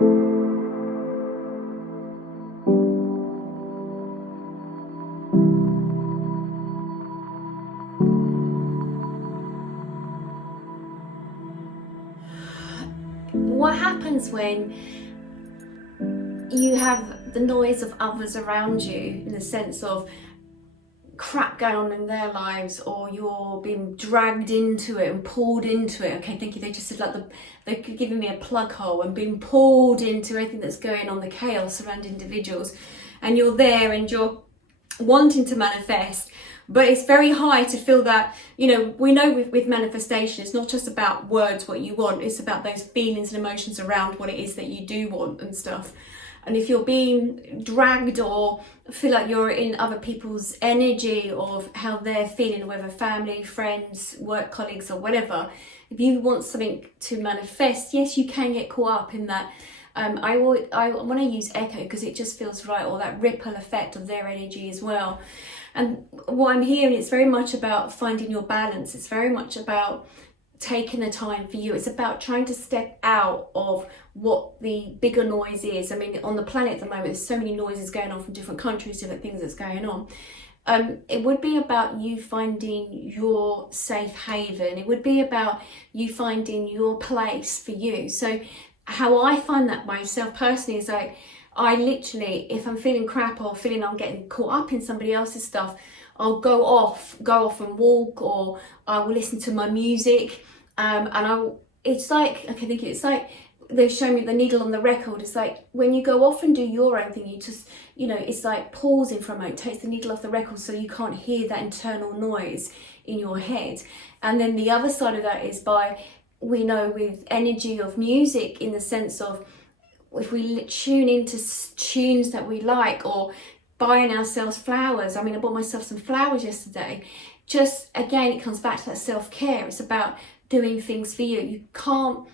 What happens when you have the noise of others around you, in the sense of crap going on in their lives, or you're being dragged into it and pulled into it? Okay, thank you. They just said like they're giving me a plug hole and being pulled into everything that's going on, the chaos around individuals, and you're there and you're wanting to manifest, but it's very hard to feel that, you know, we know with manifestation, it's not just about words, what you want, it's about those feelings and emotions around what it is that you do want and stuff. And if you're being dragged or feel like you're in other people's energy of how they're feeling, whether family, friends, work colleagues or whatever, if you want something to manifest, yes, you can get caught up in that. I want to use echo because it just feels right, or that ripple effect of their energy as well. And what I'm hearing, it's very much about finding your balance. It's very much about taking the time for you. It's about trying to step out of what the bigger noise is. I mean, on the planet at the moment, there's so many noises going on from different countries, different things that's going on. It would be about you finding your safe haven. It would be about you finding your place for you. So how I find that myself personally is like, I literally, if I'm feeling crap or feeling I'm getting caught up in somebody else's stuff, I'll go off and walk, or I will listen to my music. It's like, okay, thank you. It's like they've shown me the needle on the record. It's like when you go off and do your own thing, you just, you know, it's like pausing for a moment, takes the needle off the record so you can't hear that internal noise in your head. And then the other side of that is we know with energy of music, in the sense of if we tune into tunes that we like, or buying ourselves flowers. I mean, I bought myself some flowers yesterday. Just again, it comes back to that self-care. It's about doing things for you. You can't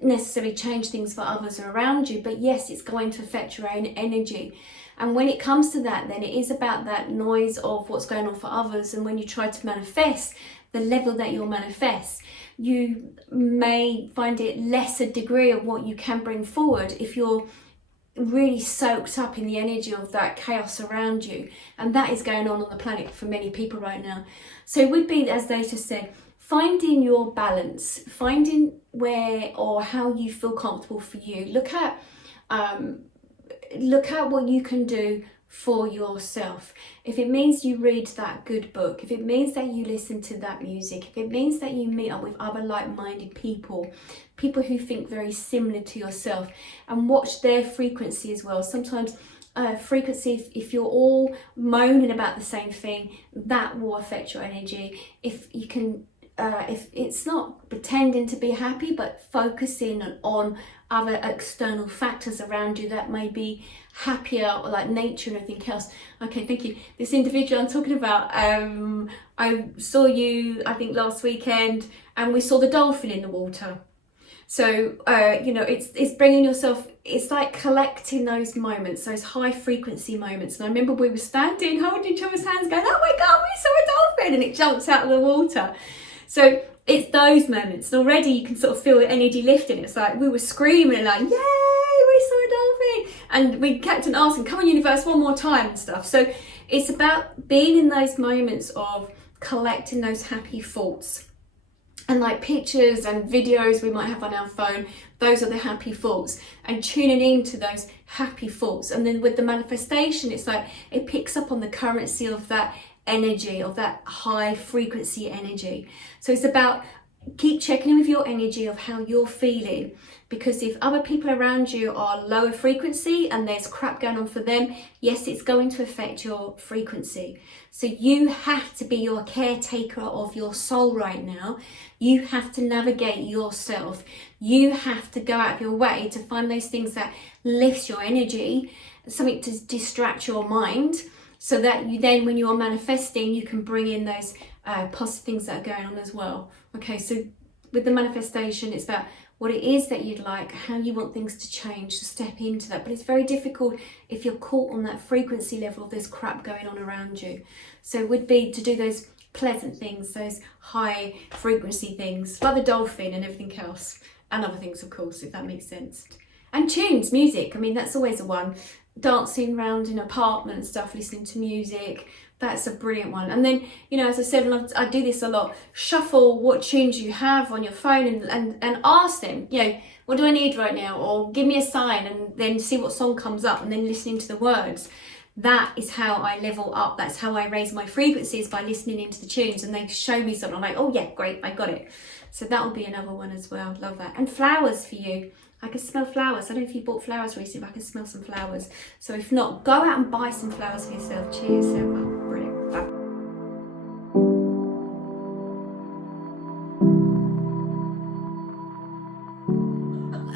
necessarily change things for others around you, but yes, it's going to affect your own energy. And when it comes to that, then it is about that noise of what's going on for others. And when you try to manifest the level that you'll manifest, you may find it lesser degree of what you can bring forward if you're really soaked up in the energy of that chaos around you. And that is going on the planet for many people right now. So it would be, as they just said, finding your balance, finding where or how you feel comfortable for you. Look at what you can do for yourself. If it means you read that good book, if it means that you listen to that music, if it means that you meet up with other like-minded people who think very similar to yourself, and watch their frequency as well. Sometimes frequency, if you're all moaning about the same thing, that will affect your energy. If you can if it's not pretending to be happy, but focusing on other external factors around you that may be happier, or like nature and everything else. Okay, thank you. This individual I'm talking about, I saw you, I think last weekend, and we saw the dolphin in the water. So, you know, it's bringing yourself, it's like collecting those moments, those high frequency moments. And I remember we were standing, holding each other's hands, going, oh my God, we saw a dolphin, and it jumps out of the water. So it's those moments. And already you can sort of feel the energy lifting. It's like we were screaming like, yay, we saw a dolphin. And we kept on asking, come on universe, one more time and stuff. So it's about being in those moments of collecting those happy thoughts. And like pictures and videos we might have on our phone, those are the happy thoughts, and tuning into those happy thoughts. And then with the manifestation, it's like it picks up on the currency of that energy, of that high frequency energy. So it's about keep checking in with your energy of how you're feeling, because if other people around you are lower frequency and there's crap going on for them, yes, it's going to affect your frequency. So you have to be your caretaker of your soul right now. You have to navigate yourself. You have to go out of your way to find those things that lifts your energy, something to distract your mind, so that you then, when you're manifesting, you can bring in those positive things that are going on as well. Okay, so with the manifestation, it's about what it is that you'd like, how you want things to change, to step into that. But it's very difficult if you're caught on that frequency level of this crap going on around you. So it would be to do those pleasant things, those high frequency things, like the dolphin and everything else. and other things, of course, if that makes sense. And tunes, music, I mean, that's always a one. Dancing around in an apartment and stuff, listening to music, that's a brilliant one. And then, you know, as I said, and I do this a lot, shuffle what tunes you have on your phone and ask them, you know, what do I need right now? Or give me a sign, and then see what song comes up and then listening to the words. That is how I level up. That's how I raise my frequencies, by listening into the tunes, and they show me something. I'm like, oh yeah, great, I got it. So that will be another one as well. Love that. And flowers for you. I can smell flowers. I don't know if you bought flowers recently, but I can smell some flowers. So if not, go out and buy some flowers for yourself. Cheer yourself up. Brilliant. Fab.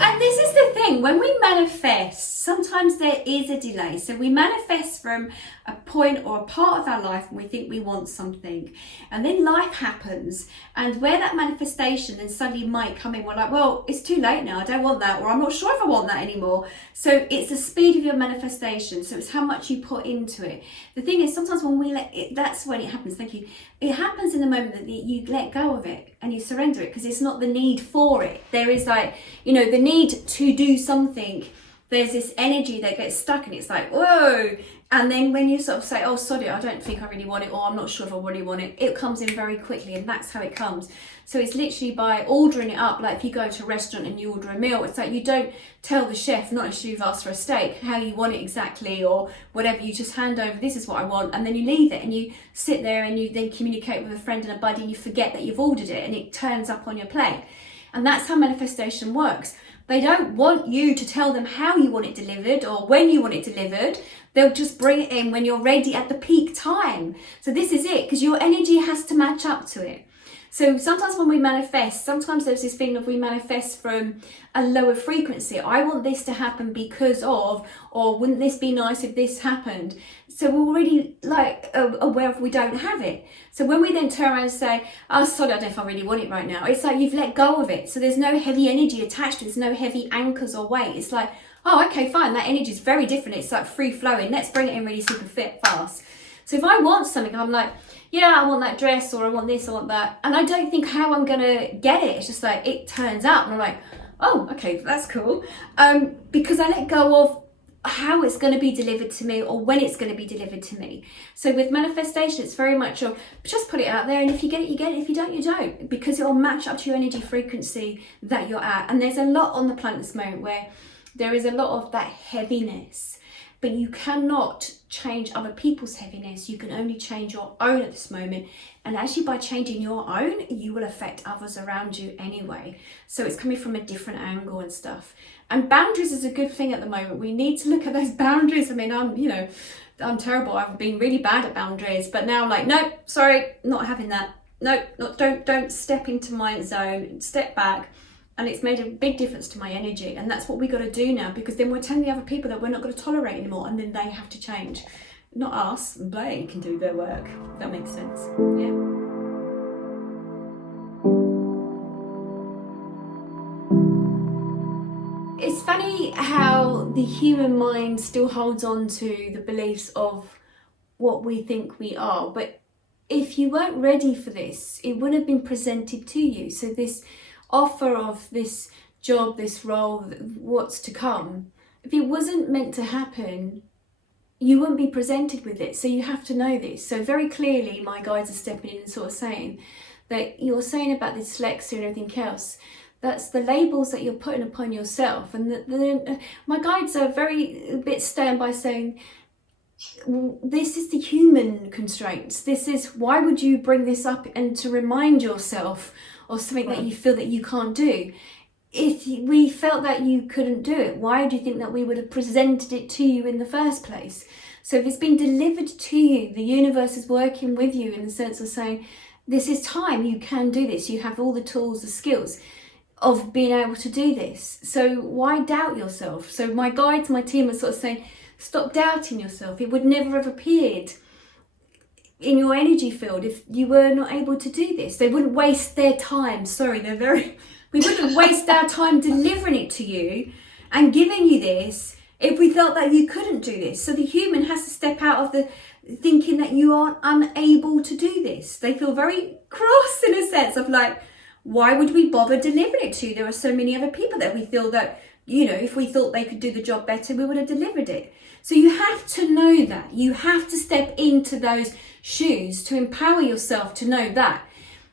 And this is the thing, when we manifest, sometimes there is a delay. So we manifest from a point or a part of our life and we think we want something. And then life happens, and where that manifestation then suddenly might come in, we're like, well, it's too late now, I don't want that, or I'm not sure if I want that anymore. So it's the speed of your manifestation. So it's how much you put into it. The thing is, sometimes when we let it, that's when it happens, thank you. It happens in the moment that you let go of it and you surrender it, because it's not the need for it. There is, like, you know, the need to do something. There's this energy that gets stuck, and it's like, whoa. And then when you sort of say, oh, sorry, I don't think I really want it, or I'm not sure if I really want it, it comes in very quickly, and that's how it comes. So it's literally by ordering it up. Like if you go to a restaurant and you order a meal, it's like you don't tell the chef, not unless you've asked for a steak, how you want it exactly or whatever. You just hand over, this is what I want, and then you leave it and you sit there and you then communicate with a friend and a buddy, and you forget that you've ordered it and it turns up on your plate. And that's how manifestation works. They don't want you to tell them how you want it delivered or when you want it delivered. They'll just bring it in when you're ready at the peak time. So this is it, because your energy has to match up to it. So sometimes when we manifest, sometimes there's this thing of we manifest from a lower frequency. I want this to happen because of, or wouldn't this be nice if this happened? So we're already like aware of we don't have it. So when we then turn around and say, oh, sorry, I don't know if I really want it right now. It's like you've let go of it. So there's no heavy energy attached to it. There's no heavy anchors or weight. It's like, oh, okay, fine. That energy is very different. It's like free flowing. Let's bring it in really super fast. So if I want something, I'm like, yeah, I want that dress, or I want this, I want that. And I don't think how I'm going to get it. It's just like, it turns up and I'm like, oh, okay, that's cool. Because I let go of how it's going to be delivered to me or when it's going to be delivered to me. So with manifestation, it's very much of just put it out there, and if you get it, you get it. If you don't, you don't, because it will match up to your energy frequency that you're at. And there's a lot on the planet at this moment where there is a lot of that heaviness, but you cannot change other people's heaviness. You can only change your own at this moment. And actually by changing your own, you will affect others around you anyway. So it's coming from a different angle and stuff. And boundaries is a good thing at the moment. We need to look at those boundaries. I mean, I'm terrible. I've been really bad at boundaries, but now I'm like, no, sorry, not having that. No, don't step into my zone, step back. And it's made a big difference to my energy. And that's what we got to do now, because then we're telling the other people that we're not going to tolerate anymore, and then they have to change. Not us, they can do their work. If that makes sense. Yeah. It's funny how the human mind still holds on to the beliefs of what we think we are. But if you weren't ready for this, it wouldn't have been presented to you. So this offer of this job, this role, what's to come, if it wasn't meant to happen, you wouldn't be presented with it. So you have to know this. So very clearly my guides are stepping in and sort of saying that you're saying about this dyslexia and everything else, that's the labels that you're putting upon yourself. And my guides are a bit stern by saying, this is the human constraints. This is, why would you bring this up and to remind yourself or something that you feel that you can't do? If we felt that you couldn't do it, why do you think that we would have presented it to you in the first place? So if it's been delivered to you, the universe is working with you in the sense of saying, this is time, you can do this, you have all the tools, the skills of being able to do this. So why doubt yourself? So my guides, my team are sort of saying, stop doubting yourself. It would never have appeared in your energy field if you were not able to do this. They wouldn't waste their time. We wouldn't waste our time delivering it to you and giving you this if we felt that you couldn't do this. So the human has to step out of the thinking that you are unable to do this. They feel very cross in a sense of like, Why would we bother delivering it to you? There are so many other people that we feel that, you know, if we thought they could do the job better, we would have delivered it. So you have to know that. You have to step into those shoes to empower yourself to know that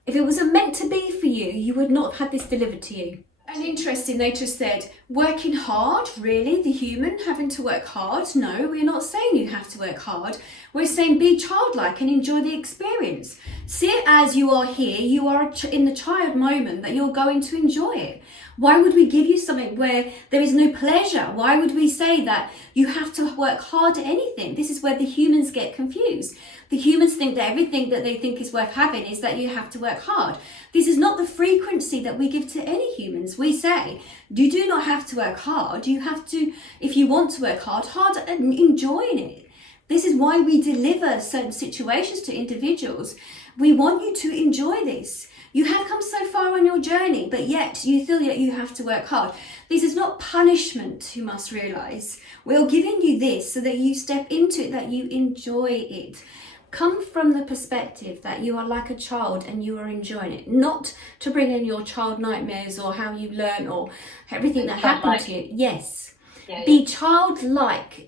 if it wasn't meant to be for you, you would not have had this delivered to you. And interesting, they just said, working hard, really? The human having to work hard? No, we're not saying you have to work hard. We're saying be childlike and enjoy the experience. See it as you are here, you are in the child moment that you're going to enjoy it. Why would we give you something where there is no pleasure? Why would we say that you have to work hard at anything? This is where the humans get confused. The humans think that everything that they think is worth having is that you have to work hard. This is not the frequency that we give to any humans. We say, you do not have to work hard. You have to, if you want to work hard and enjoying it. This is why we deliver certain situations to individuals. We want you to enjoy this. You have come so far on your journey, but yet you feel that you have to work hard. This is not punishment, you must realise. We're giving you this so that you step into it, that you enjoy it. Come from the perspective that you are like a child and you are enjoying it, not to bring in your child nightmares or how you learn or everything that happened to you. Yes. Yeah. Be childlike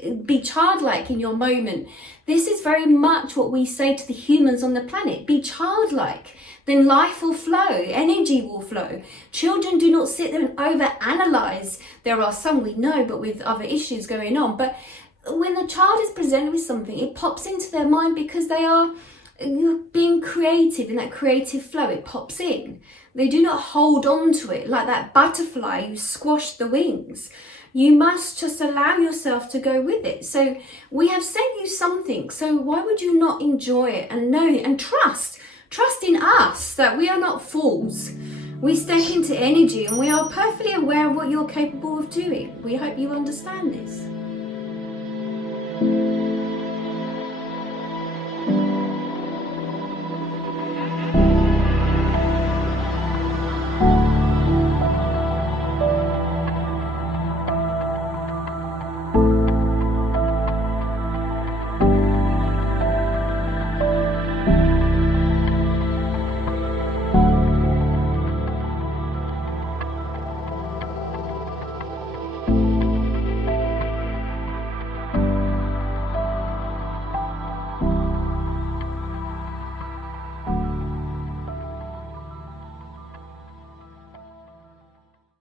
in your moment. This is very much what we say to the humans on the planet. Be childlike, then life will flow, energy will flow. Children do not sit there and overanalyze. There are some we know, but with other issues going on. But when the child is presented with something, it pops into their mind because they are being creative, in that creative flow, it pops in. They do not hold on to it like that butterfly who squashed the wings. You must just allow yourself to go with it. So we have sent you something, so why would you not enjoy it and know it and trust in us that we are not fools. We step into energy and we are perfectly aware of what you're capable of doing. We hope you understand this.